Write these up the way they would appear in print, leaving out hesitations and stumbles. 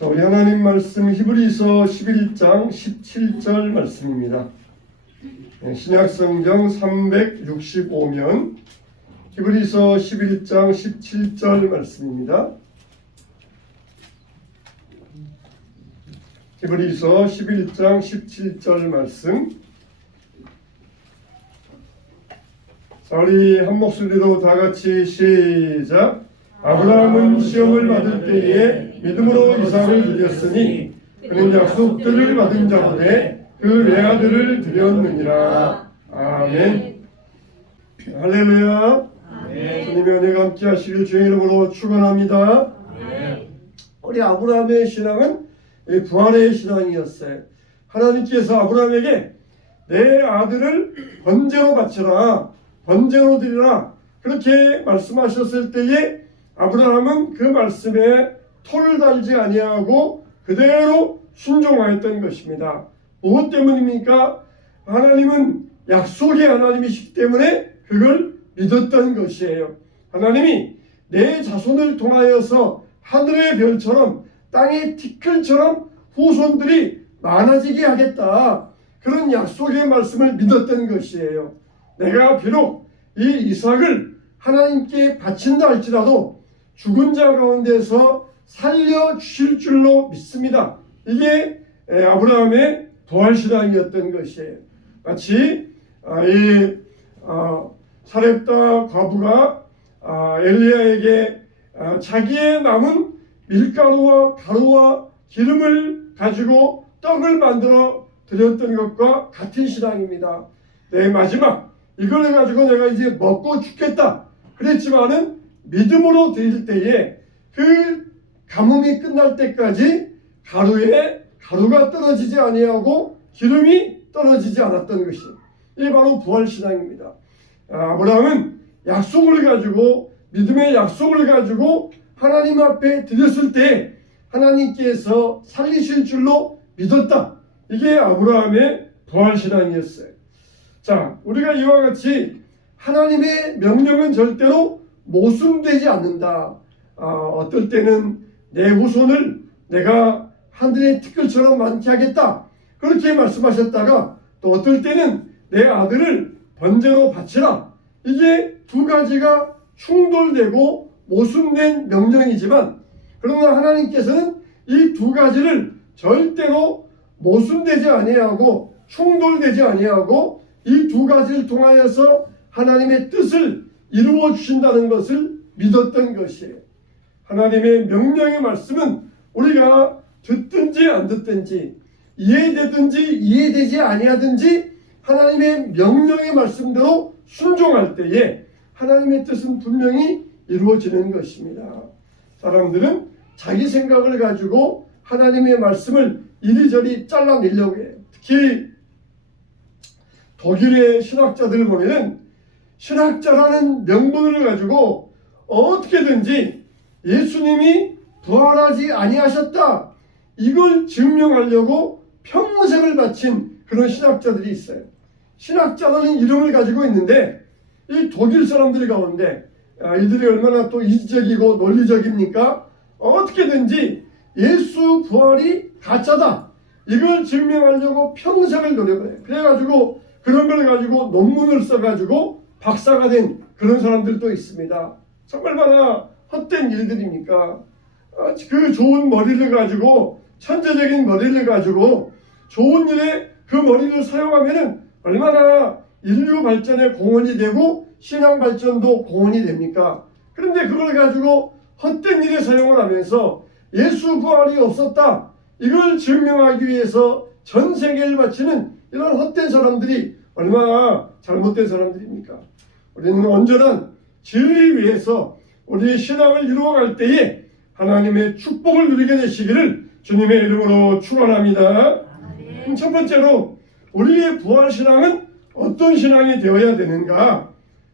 자, 우리 하나님 말씀 히브리서 11장 17절 말씀입니다. 신약성경 365면 히브리서 11장 17절 말씀입니다. 히브리서 11장 17절 말씀. 자, 우리 한 목소리로 다 같이 시작. 아브라함은 시험을 받을 때에 믿음으로 이삭을 드렸으니 그는 약속들을 받은 자보되 그 외아들을 드렸느니라. 아멘. 할렐루야. 주님의 은혜가 함께 하시길 주의 이름으로 축원합니다. 우리 아브라함의 신앙은 부활의 신앙이었어요. 하나님께서 아브라함에게 내 아들을 번제로 바쳐라, 번제로 드리라, 그렇게 말씀하셨을 때에 아브라함은 그 말씀에 토를 달지 아니하고 그대로 순종하였던 것입니다. 무엇 때문입니까? 하나님은 약속의 하나님이시기 때문에 그걸 믿었던 것이에요. 하나님이 내 자손을 통하여서 하늘의 별처럼 땅의 티끌처럼 후손들이 많아지게 하겠다, 그런 약속의 말씀을 믿었던 것이에요. 내가 비록 이 이삭을 하나님께 바친다 할지라도 죽은 자 가운데서 살려주실 줄로 믿습니다. 이게 아브라함의 부활신앙이었던 것이에요. 마치 사렙다 과부가 엘리야에게 자기의 남은 밀가루와 가루와 기름을 가지고 떡을 만들어 드렸던 것과 같은 신앙입니다. 내 마지막 이걸 가지고 내가 이제 먹고 죽겠다 그랬지만은 믿음으로 드릴 때에 그 가뭄이 끝날 때까지 가루에 가루가 떨어지지 아니하고 기름이 떨어지지 않았던 것이, 이게 바로 부활신앙입니다. 아브라함은 약속을 가지고, 믿음의 약속을 가지고 하나님 앞에 드렸을 때 하나님께서 살리실 줄로 믿었다. 이게 아브라함의 부활신앙이었어요. 자, 우리가 이와 같이 하나님의 명령은 절대로 모순되지 않는다. 어떨 때는 내 후손을 내가 하늘의 티끌처럼 많게 하겠다, 그렇게 말씀하셨다가 또 어떨 때는 내 아들을 번제로 바치라. 이게 두 가지가 충돌되고 모순된 명령이지만, 그러나 하나님께서는 이 두 가지를 절대로 모순되지 아니하고 충돌되지 아니하고 이 두 가지를 통하여서 하나님의 뜻을 이루어 주신다는 것을 믿었던 것이에요. 하나님의 명령의 말씀은 우리가 듣든지 안 듣든지, 이해되든지 이해되지 아니하든지 하나님의 명령의 말씀대로 순종할 때에 하나님의 뜻은 분명히 이루어지는 것입니다. 사람들은 자기 생각을 가지고 하나님의 말씀을 이리저리 잘라내려고 해요. 특히 독일의 신학자들을 보면은 신학자라는 명분을 가지고 어떻게든지 예수님이 부활하지 아니하셨다, 이걸 증명하려고 평생을 바친 그런 신학자들이 있어요. 신학자라는 이름을 가지고 있는데 이 독일 사람들 가운데 이들이 얼마나 또 이지적이고 논리적입니까? 어떻게든지 예수 부활이 가짜다, 이걸 증명하려고 평생을 노력을 해요. 그래가지고 그런 걸 가지고 논문을 써가지고 박사가 된 그런 사람들도 있습니다. 정말 얼마나 헛된 일들입니까? 그 좋은 머리를 가지고, 천재적인 머리를 가지고 좋은 일에 그 머리를 사용하면은 얼마나 인류 발전에 공헌이 되고 신앙 발전도 공헌이 됩니까? 그런데 그걸 가지고 헛된 일에 사용을 하면서 예수 부활이 없었다, 이걸 증명하기 위해서 전 세계를 바치는 이런 헛된 사람들이 얼마나 잘못된 사람들입니까? 우리는 온전한 진리 위해서 우리의 신앙을 이루어갈 때에 하나님의 축복을 누리게 되시기를 주님의 이름으로 축원합니다. 첫 번째로 우리의 부활신앙은 어떤 신앙이 되어야 되는가?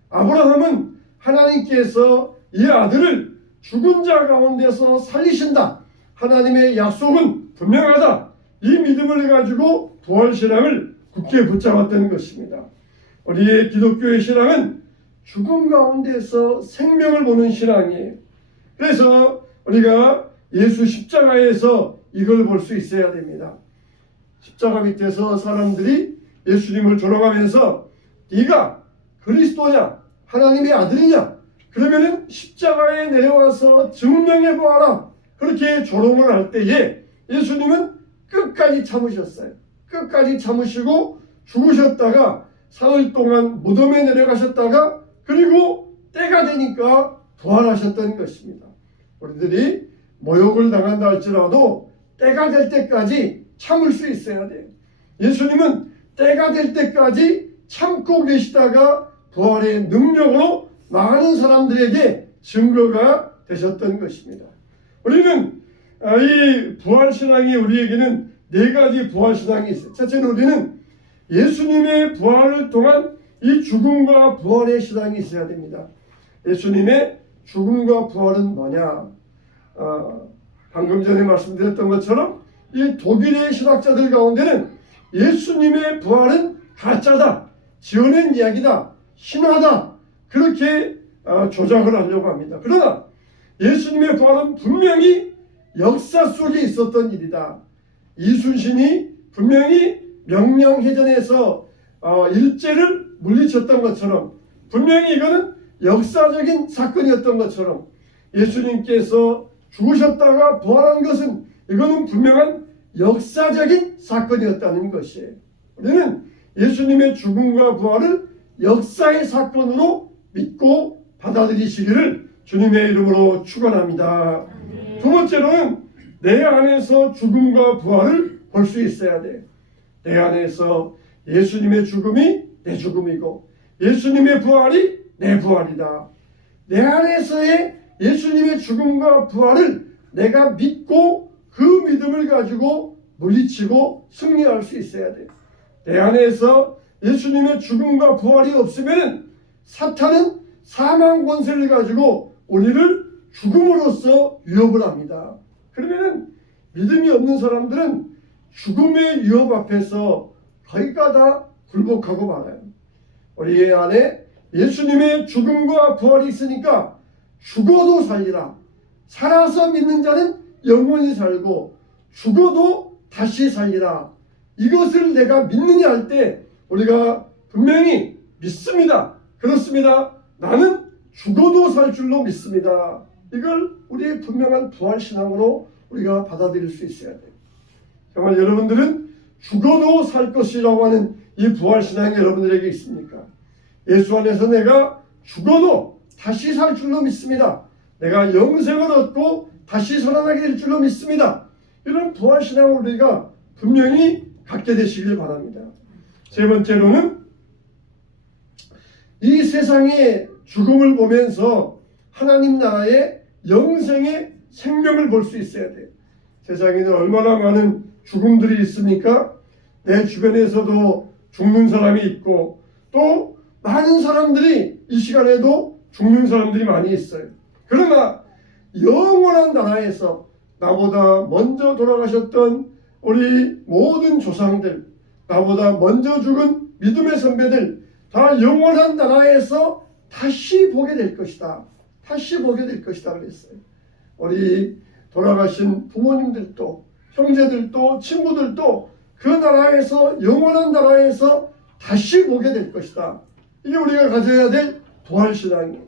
아브라함은 하나님께서 이 아들을 죽은 자 가운데서 살리신다, 하나님의 약속은 분명하다, 이 믿음을 가지고 부활신앙을 굳게 붙잡았던 것입니다. 우리의 기독교의 신앙은 죽음 가운데서 생명을 보는 신앙이에요. 그래서 우리가 예수 십자가에서 이걸 볼 수 있어야 됩니다. 십자가 밑에서 사람들이 예수님을 조롱하면서 네가 그리스도냐 하나님의 아들이냐 그러면은 십자가에 내려와서 증명해 보아라 그렇게 조롱을 할 때에 예수님은 끝까지 참으셨어요. 끝까지 참으시고 죽으셨다가 사흘 동안 무덤에 내려가셨다가 그리고 때가 되니까 부활하셨던 것입니다. 우리들이 모욕을 당한다 할지라도 때가 될 때까지 참을 수 있어야 돼요. 예수님은 때가 될 때까지 참고 계시다가 부활의 능력으로 많은 사람들에게 증거가 되셨던 것입니다. 우리는 이 부활신앙이 우리에게는 네 가지 부활신앙이 있어요. 첫째는 우리는 예수님의 부활을 통한 이 죽음과 부활의 신앙이 있어야 됩니다. 예수님의 죽음과 부활은 뭐냐? 방금 전에 말씀드렸던 것처럼 이 독일의 신학자들 가운데는 예수님의 부활은 가짜다, 지어낸 이야기다, 신화다 그렇게 조작을 하려고 합니다. 그러나 예수님의 부활은 분명히 역사 속에 있었던 일이다. 이순신이 분명히 명량해전에서 일제를 물리쳤던 것처럼 분명히 이거는 역사적인 사건이었던 것처럼 예수님께서 죽으셨다가 부활한 것은 이거는 분명한 역사적인 사건이었다는 것이에요. 우리는 예수님의 죽음과 부활을 역사의 사건으로 믿고 받아들이시기를 주님의 이름으로 축원합니다. 두 번째로는 내 안에서 죽음과 부활을 볼 수 있어야 돼요. 내 안에서 예수님의 죽음이 내 죽음이고 예수님의 부활이 내 부활이다. 내 안에서의 예수님의 죽음과 부활을 내가 믿고 그 믿음을 가지고 물리치고 승리할 수 있어야 돼요. 내 안에서 예수님의 죽음과 부활이 없으면 사탄은 사망 권세를 가지고 우리를 죽음으로써 위협을 합니다. 그러면 믿음이 없는 사람들은 죽음의 위협 앞에서 거의가 다 굴복하고 말아요. 우리 안에 예수님의 죽음과 부활이 있으니까 죽어도 살리라. 살아서 믿는 자는 영원히 살고 죽어도 다시 살리라. 이것을 내가 믿느냐 할 때 우리가 분명히 믿습니다. 그렇습니다. 나는 죽어도 살 줄로 믿습니다. 이걸 우리의 분명한 부활신앙으로 우리가 받아들일 수 있어야 돼요. 정말 여러분들은 죽어도 살 것이라고 하는 이 부활신앙이 여러분들에게 있습니까? 예수 안에서 내가 죽어도 다시 살 줄로 믿습니다. 내가 영생을 얻고 다시 살아나게 될 줄로 믿습니다. 이런 부활신앙을 우리가 분명히 갖게 되시길 바랍니다. 세 번째로는 이 세상의 죽음을 보면서 하나님 나라의 영생의 생명을 볼 수 있어야 돼요. 세상에는 얼마나 많은 죽음들이 있습니까? 내 주변에서도 죽는 사람이 있고 또 많은 사람들이 이 시간에도 죽는 사람들이 많이 있어요. 그러나 영원한 나라에서 나보다 먼저 돌아가셨던 우리 모든 조상들, 나보다 먼저 죽은 믿음의 선배들 다 영원한 나라에서 다시 보게 될 것이다. 다시 보게 될 것이다 그랬어요. 우리 돌아가신 부모님들도 형제들도 친구들도 그 나라에서 영원한 나라에서 다시 보게 될 것이다. 이게 우리가 가져야 될 부활신앙이에요.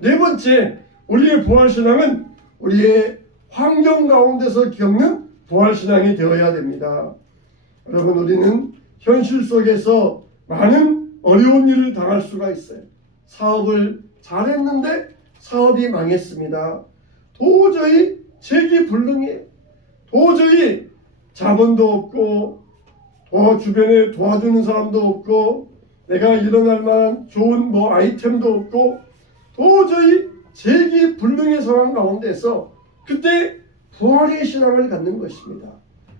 네 번째, 우리의 부활신앙은 우리의 환경 가운데서 겪는 부활신앙이 되어야 됩니다. 여러분, 우리는 현실 속에서 많은 어려운 일을 당할 수가 있어요. 사업을 잘했는데 사업이 망했습니다. 도저히 재기불능이에요. 도저히 자본도 없고 주변에 도와주는 사람도 없고 내가 일어날 만한 좋은 아이템도 없고 도저히 재기불능의 상황 가운데서 그때 부활의 신앙을 갖는 것입니다.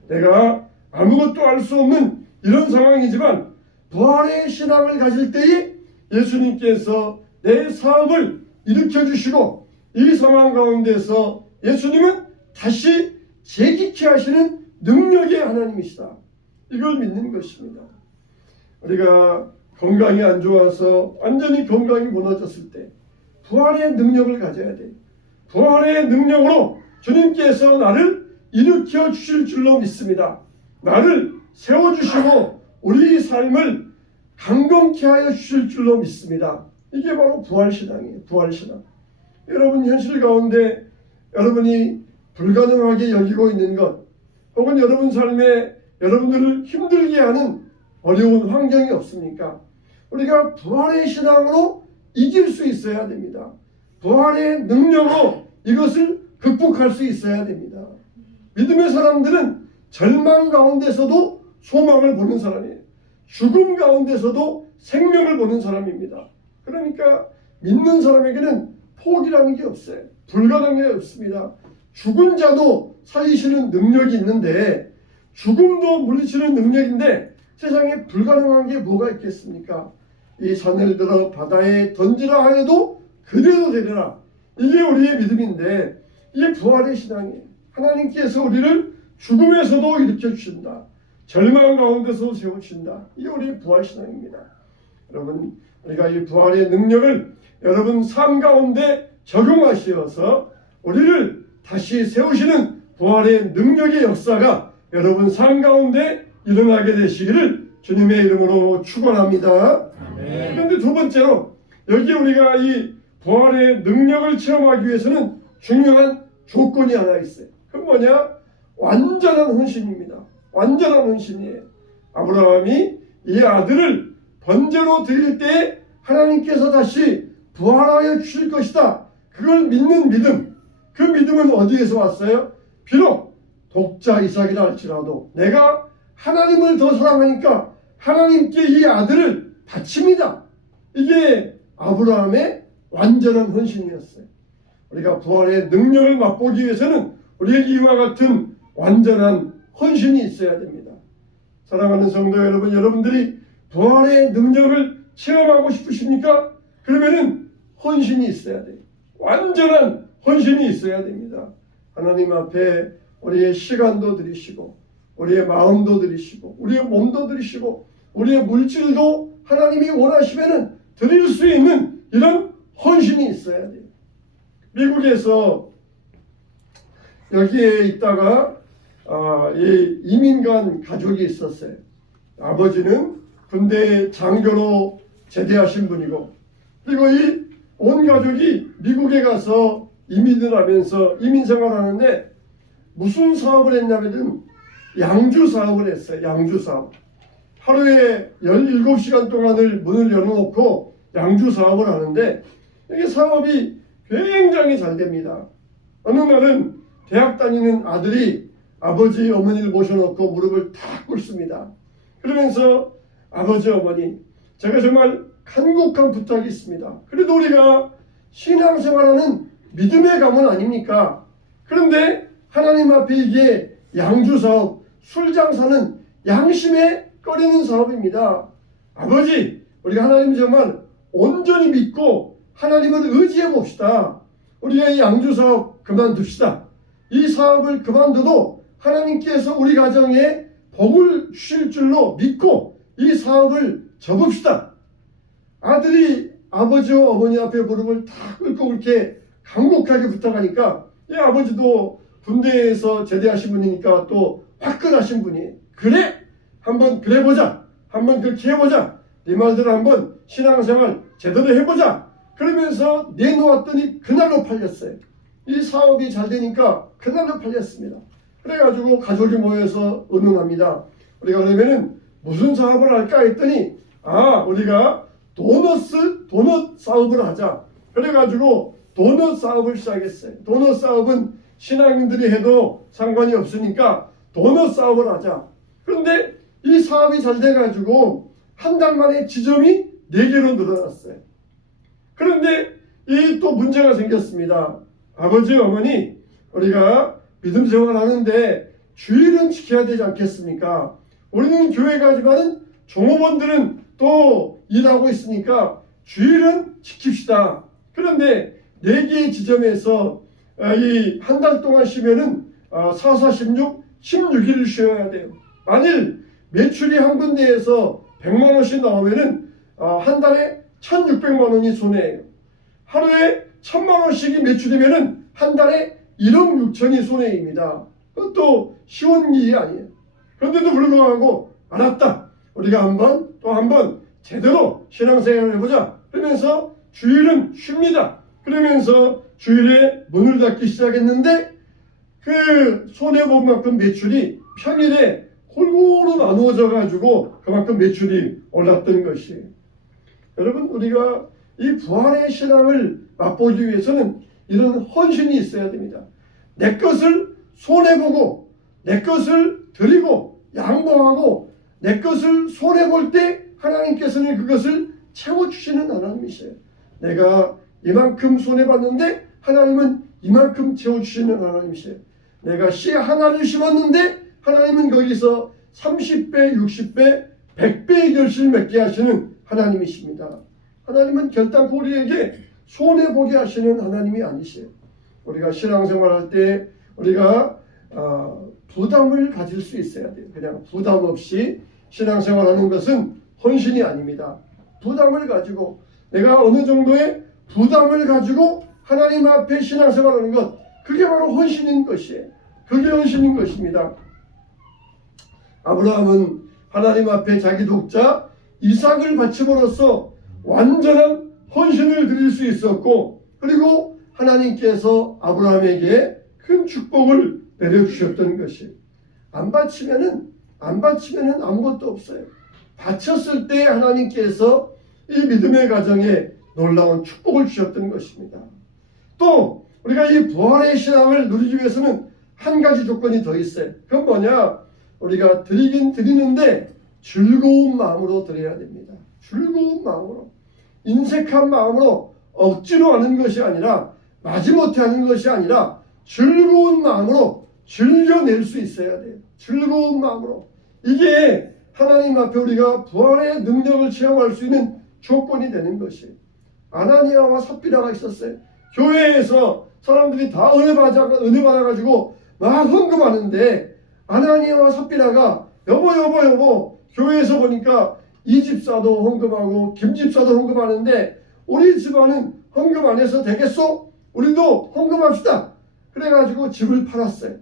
내가 아무것도 알 수 없는 이런 상황이지만 부활의 신앙을 가질 때에 예수님께서 내 사업을 일으켜주시고 이 상황 가운데서 예수님은 다시 재기케 하시는 능력의 하나님이시다. 이걸 믿는 것입니다. 우리가 건강이 안 좋아서 완전히 건강이 무너졌을 때 부활의 능력을 가져야 돼요. 부활의 능력으로 주님께서 나를 일으켜 주실 줄로 믿습니다. 나를 세워주시고 우리 삶을 강건케 하여 주실 줄로 믿습니다. 이게 바로 부활신앙이에요. 부활신앙. 여러분 현실 가운데 여러분이 불가능하게 여기고 있는 것, 혹은 여러분 삶에 여러분들을 힘들게 하는 어려운 환경이 없습니까? 우리가 부활의 신앙으로 이길 수 있어야 됩니다. 부활의 능력으로 이것을 극복할 수 있어야 됩니다. 믿음의 사람들은 절망 가운데서도 소망을 보는 사람이에요. 죽음 가운데서도 생명을 보는 사람입니다. 그러니까 믿는 사람에게는 포기라는 게 없어요. 불가능한 게 없습니다. 죽은 자도 살리시는 능력이 있는데, 죽음도 물리치는 능력인데 세상에 불가능한 게 뭐가 있겠습니까? 이 산을 들어 바다에 던지라 하여도 그대로 되리라. 이게 우리의 믿음인데, 이게 부활의 신앙이에요. 하나님께서 우리를 죽음에서도 일으켜 주신다. 절망 가운데서 세워주신다. 이게 우리의 부활 신앙입니다. 여러분, 우리가 이 부활의 능력을 여러분 삶 가운데 적용하시어서 우리를 다시 세우시는 부활의 능력의 역사가 여러분 삶 가운데 일어나게 되시기를 주님의 이름으로 축원합니다. 그런데 두 번째로, 여기 우리가 이 부활의 능력을 체험하기 위해서는 중요한 조건이 하나 있어요. 그건 뭐냐? 완전한 헌신입니다. 완전한 헌신이에요. 아브라함이 이 아들을 번제로 드릴 때 하나님께서 다시 부활하여 주실 것이다. 그걸 믿는 믿음. 그 믿음은 어디에서 왔어요? 비록 독자 이삭이라 할지라도 내가 하나님을 더 사랑하니까 하나님께 이 아들을 바칩니다. 이게 아브라함의 완전한 헌신이었어요. 우리가 부활의 능력을 맛보기 위해서는 우리에게 이와 같은 완전한 헌신이 있어야 됩니다. 사랑하는 성도 여러분, 여러분들이 부활의 능력을 체험하고 싶으십니까? 그러면은 헌신이 있어야 돼요. 완전한 헌신이 있어야 됩니다. 하나님 앞에 우리의 시간도 드리시고, 우리의 마음도 드리시고, 우리의 몸도 드리시고, 우리의 물질도 하나님이 원하시면은 드릴 수 있는 이런 헌신이 있어야 돼요. 미국에서 여기에 있다가 이 이민간 가족이 있었어요. 아버지는 군대 장교로 제대하신 분이고, 그리고 이 온 가족이 미국에 가서 이민을 하면서 이민 생활하는데 무슨 사업을 했냐면은 양주 사업을 했어요. 양주 사업. 하루에 17시간 동안을 문을 열어놓고 양주 사업을 하는데 이게 사업이 굉장히 잘 됩니다. 어느 날은 대학 다니는 아들이 아버지 어머니를 모셔놓고 무릎을 탁 꿇습니다. 그러면서 아버지 어머니, 제가 정말 간곡한 부탁이 있습니다. 그래도 우리가 신앙생활하는 믿음의 가문 아닙니까? 그런데 하나님 앞에 이게 양주사업, 술장사는 양심에 꺼리는 사업입니다. 아버지, 우리가 하나님 정말 온전히 믿고 하나님을 의지해 봅시다. 우리가 이 양주사업 그만둡시다. 이 사업을 그만둬도 하나님께서 우리 가정에 복을 주실 줄로 믿고 이 사업을 접읍시다. 아들이 아버지와 어머니 앞에 무릎을 탁 꿇고 그렇게 간곡하게 부탁하니까 이 아버지도 군대에서 제대하신 분이니까 또 화끈하신 분이, 그래? 한번 그래보자. 한번 그렇게 해보자. 네 말대로 한번 신앙생활 제대로 해보자. 그러면서 내놓았더니 그날로 팔렸어요. 이 사업이 잘 되니까 그날로 팔렸습니다. 그래가지고 가족이 모여서 의논합니다. 우리가 그러면은 무슨 사업을 할까 했더니 우리가 도넛 사업을 하자. 그래가지고 도넛 사업을 시작했어요. 도넛 사업은 신앙인들이 해도 상관이 없으니까 도넛 사업을 하자. 그런데 이 사업이 잘 돼가지고 한 달 만에 지점이 4개로 늘어났어요. 그런데 이 또 문제가 생겼습니다. 아버지 어머니, 우리가 믿음 생활 하는데 주일은 지켜야 되지 않겠습니까? 우리는 교회 가지만은 종업원들은 또 일하고 있으니까 주일은 지킵시다. 그런데 4개의 지점에서 이 한 달 동안 쉬면은 4, 4, 16, 16일을 쉬어야 돼요. 만일 매출이 한 군데에서 100만 원씩 나오면은 한 달에 1,600만 원이 손해예요. 하루에 1,000만 원씩이 매출이면은 한 달에 1억 6천이 손해입니다. 그것도 쉬운 일이 아니에요. 그런데도 불구하고 알았다. 우리가 또 한 번 제대로 신앙생활을 해보자. 그러면서 주일은 쉽니다. 그러면서 주일에 문을 닫기 시작했는데 그 손해본 만큼 매출이 평일에 골고루 나누어져 가지고 그만큼 매출이 올랐던 것이에요. 여러분, 우리가 이 부활의 신앙을 맛보기 위해서는 이런 헌신이 있어야 됩니다. 내 것을 손해보고 내 것을 드리고 양보하고 내 것을 손해볼 때 하나님께서는 그것을 채워주시는 하나님이세요. 내가 이만큼 손해봤는데 하나님은 이만큼 채워주시는 하나님이세요. 내가 씨 하나를 심었는데 하나님은 거기서 30배, 60배, 100배의 결실을 맺게 하시는 하나님이십니다. 하나님은 결단코 우리에게 손해보게 하시는 하나님이 아니세요. 우리가 신앙생활할 때 우리가 부담을 가질 수 있어야 돼요. 그냥 부담 없이 신앙생활하는 것은 헌신이 아닙니다. 부담을 가지고 내가 어느 정도의 부담을 가지고 하나님 앞에 신앙생활하는 것, 그게 바로 헌신인 것이에요. 그게 헌신인 것입니다. 아브라함은 하나님 앞에 자기 독자 이삭을 바침으로써 완전한 헌신을 드릴 수 있었고, 그리고 하나님께서 아브라함에게 큰 축복을 내려주셨던 것이에요. 안 바치면은 아무것도 없어요. 바쳤을 때 하나님께서 이 믿음의 가정에 놀라운 축복을 주셨던 것입니다. 또 우리가 이 부활의 신앙을 누리기 위해서는 한 가지 조건이 더 있어요. 그건 뭐냐? 우리가 드리긴 드리는데 즐거운 마음으로 드려야 됩니다. 즐거운 마음으로, 인색한 마음으로 억지로 하는 것이 아니라, 마지못해 하는 것이 아니라 즐거운 마음으로 즐겨낼 수 있어야 돼요. 즐거운 마음으로. 이게 하나님 앞에 우리가 부활의 능력을 체험할 수 있는 조건이 되는 것이에요. 아나니아와 삽비라가 있었어요. 교회에서 사람들이 다 은혜 받아가지고 막 헌금하는데 아나니아와 삽비라가 여보 교회에서 보니까 이 집사도 헌금하고 김 집사도 헌금하는데 우리 집안은 헌금 안 해서 되겠소? 우리도 헌금합시다. 그래가지고 집을 팔았어요.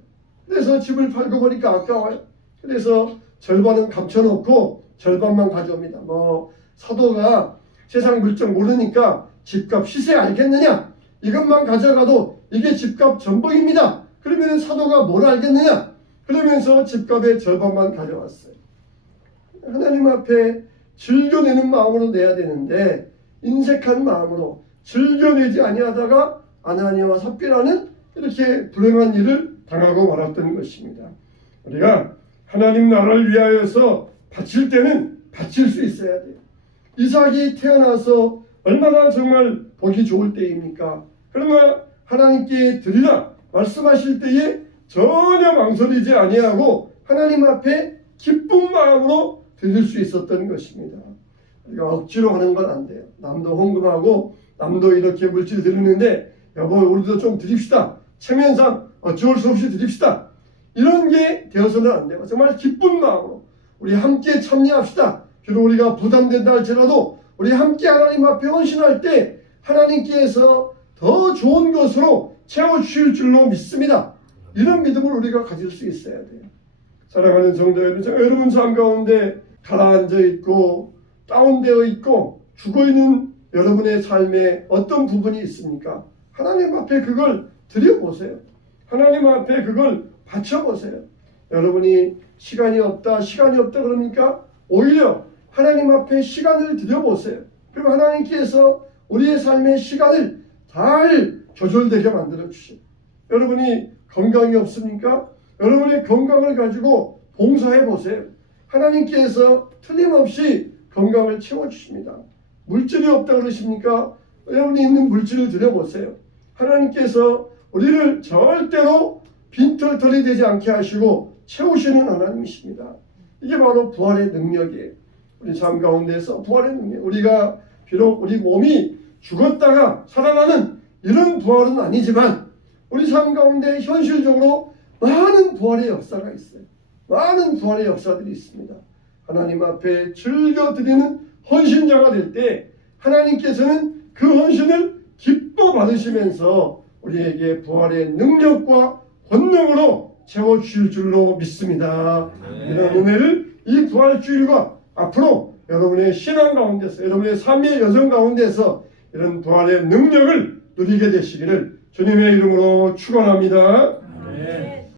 그래서 집을 팔고 보니까 아까워요. 그래서 절반은 감춰놓고 절반만 가져옵니다. 사도가 세상 물정 모르니까 집값 시세 알겠느냐? 이것만 가져가도 이게 집값 전부입니다. 그러면 사도가 뭘 알겠느냐? 그러면서 집값의 절반만 가져왔어요. 하나님 앞에 즐겨내는 마음으로 내야 되는데 인색한 마음으로 즐겨내지 아니하다가 아나니아와 삽비라는 이렇게 불행한 일을 당하고 말았던 것입니다. 우리가 하나님 나라를 위하여서 바칠 때는 바칠 수 있어야 돼요. 이삭이 태어나서 얼마나 정말 보기 좋을 때입니까? 그러나 하나님께 드리라 말씀하실 때에 전혀 망설이지 아니하고 하나님 앞에 기쁜 마음으로 드릴 수 있었던 것입니다. 우리가 억지로 하는 건 안 돼요. 남도 헌금하고 남도 이렇게 물질 드리는데 여보 우리도 좀 드립시다. 체면상 어쩔 수 없이 드립시다. 이런 게 되어서는 안 돼요. 정말 기쁜 마음으로 우리 함께 참여합시다. 비록 우리가 부담된다 할지라도 우리 함께 하나님 앞에 헌신할 때 하나님께서 더 좋은 것으로 채워주실 줄로 믿습니다. 이런 믿음을 우리가 가질 수 있어야 돼요. 사랑하는 성도 여러분, 여러분 삶 가운데 가라앉아 있고 다운되어 있고 죽어있는 여러분의 삶에 어떤 부분이 있습니까? 하나님 앞에 그걸 드려보세요. 하나님 앞에 그걸 바쳐보세요. 여러분이 시간이 없다 그러니까 오히려 하나님 앞에 시간을 드려보세요. 그럼 하나님께서 우리의 삶의 시간을 잘 조절되게 만들어 주시고, 여러분이 건강이 없습니까? 여러분의 건강을 가지고 봉사해 보세요. 하나님께서 틀림없이 건강을 채워주십니다. 물질이 없다 그러십니까? 여러분이 있는 물질을 드려보세요. 하나님께서 우리를 절대로 빈털털이 되지 않게 하시고 채우시는 하나님이십니다. 이게 바로 부활의 능력이에요. 우리 삶 가운데서 부활의 능력, 우리가 비록 우리 몸이 죽었다가 살아나는 이런 부활은 아니지만 우리 삶 가운데 현실적으로 많은 부활의 역사가 있어요. 많은 부활의 역사들이 있습니다. 하나님 앞에 즐겨드리는 헌신자가 될 때 하나님께서는 그 헌신을 기뻐 받으시면서 우리에게 부활의 능력과 권능으로 채워주실 줄로 믿습니다. 이런 은혜를 이 부활주일과 앞으로 여러분의 신앙 가운데서, 여러분의 삶의 여정 가운데서 이런 부활의 능력을 누리게 되시기를 주님의 이름으로 축원합니다.